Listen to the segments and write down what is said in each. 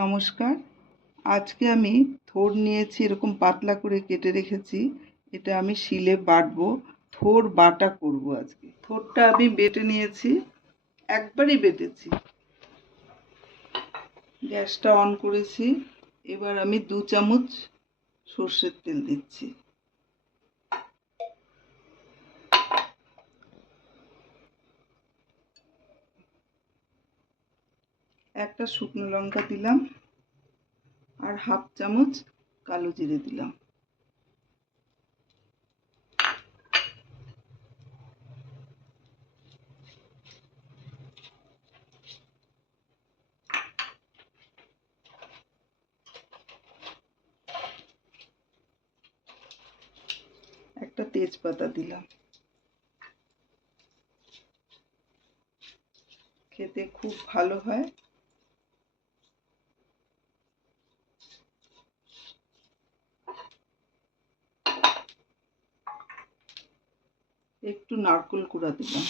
নমস্কার। আজকে আমি থোড় নিয়েছি, এরকম পাতলা করে কেটে রেখেছি। এটা আমি শিলে বাটবো, থোড় বাটা করব আজকে। থোড়টা আমি বেটে নিয়েছি, একবারই বেটেছি। গ্যাসটা অন করেছি। এবার আমি 2 চামচ সর্ষের তেল দিচ্ছি। একটা শুকনো লঙ্কা দিলাম আর 1/2 চামচ কালো জিরে দিলাম। একটা তেজপাতা দিলাম। খেতে খুব ভালো হয়। একটু নারকেল কুড়া দিলাম।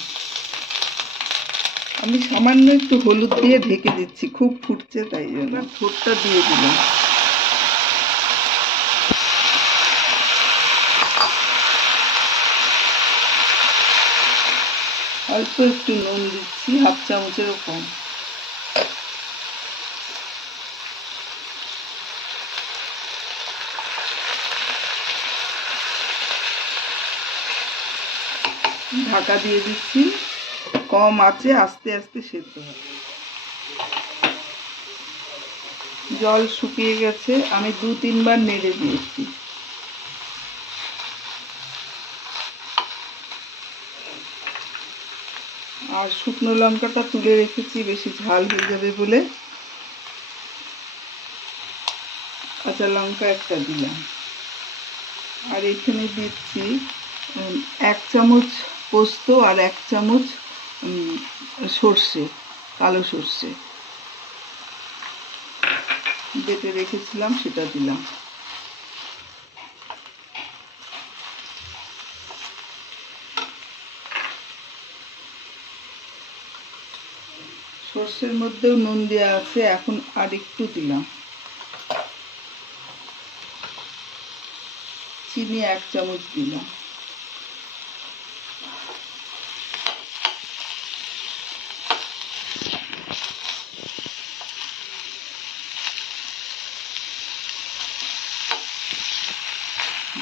আমি সামান্য একটু হলুদ দিয়ে ঢেকে দিচ্ছি, খুব ফুটছে তাই জন্য। থোড়টা দিয়ে দিলাম। অল্প একটু নুন দিচ্ছি, 1/2 চামচেরও কম। ঢাকা দিয়ে দিচ্ছি, কম আঁচে আস্তে আস্তে সেদ্ধ হবে। জল শুকিয়ে গেছে, আমি 2-3 বার নেড়ে দিয়েছি। আর শুকনো লঙ্কাটা তুলে রেখেছি, বেশি ঝাল হয়ে যাবে বলে। কাঁচা লঙ্কা একটা দিলাম। আর এখানে দিচ্ছি 1 চামচ পোস্ত আর 1 চামচ সর্ষে, কালো সর্ষে বেটে রেখেছিলাম, সেটা দিলাম। সর্ষের মধ্যেও নুন দেওয়া আছে, এখন আর একটু দিলাম। চিনি 1 চামচ দিলাম।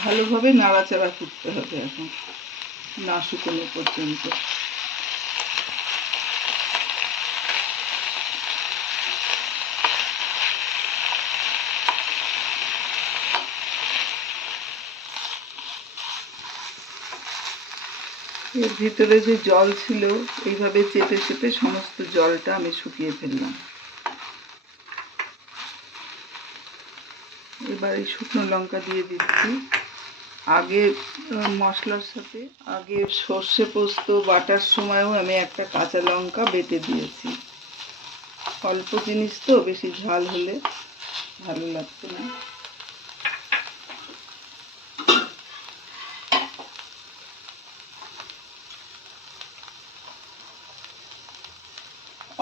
ভালোভাবে নাড়াচাড়া করতে হবে এখন, না শুকনো পর্যন্ত। এর ভিতরে যে জল ছিল, এইভাবে চেপে চেপে সমস্ত জলটা আমি শুকিয়ে ফেললাম। এবার এই শুকনো লঙ্কা দিয়ে দিচ্ছি। আগে মশলার সাথে আগে সর্ষে পোস্ত বাটার সময়ও আমি একটা কাঁচা লঙ্কা বেটে দিয়েছি। অল্প জিনিস তো, বেশি ঝাল হলে ভালো লাগতো না।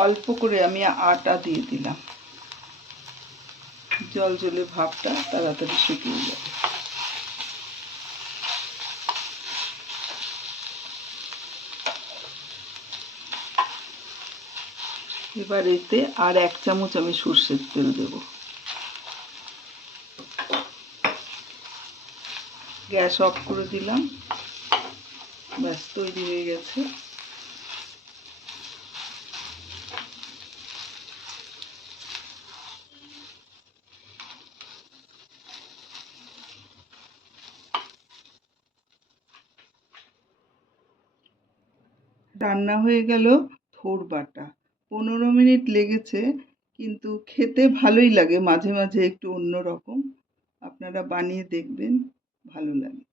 অল্প করে আমি আটা দিয়ে দিলাম, জল জলে ভাবটা তাড়াতাড়ি শুকিয়ে যাবে। এবার এতে আর 1 চামচ আমি সর্ষের তেল দেব। গ্যাস অফ করে দিলাম। ব্যাস, তৈরি হয়ে গেছে। রান্না হয়ে গেল থোড় বাটা। 15 মিনিট লেগেছে, কিন্তু খেতে ভালোই লাগে, মাঝে মাঝে একটু অন্যরকম। আপনারা বানিয়ে দেখবেন, ভালো লাগে।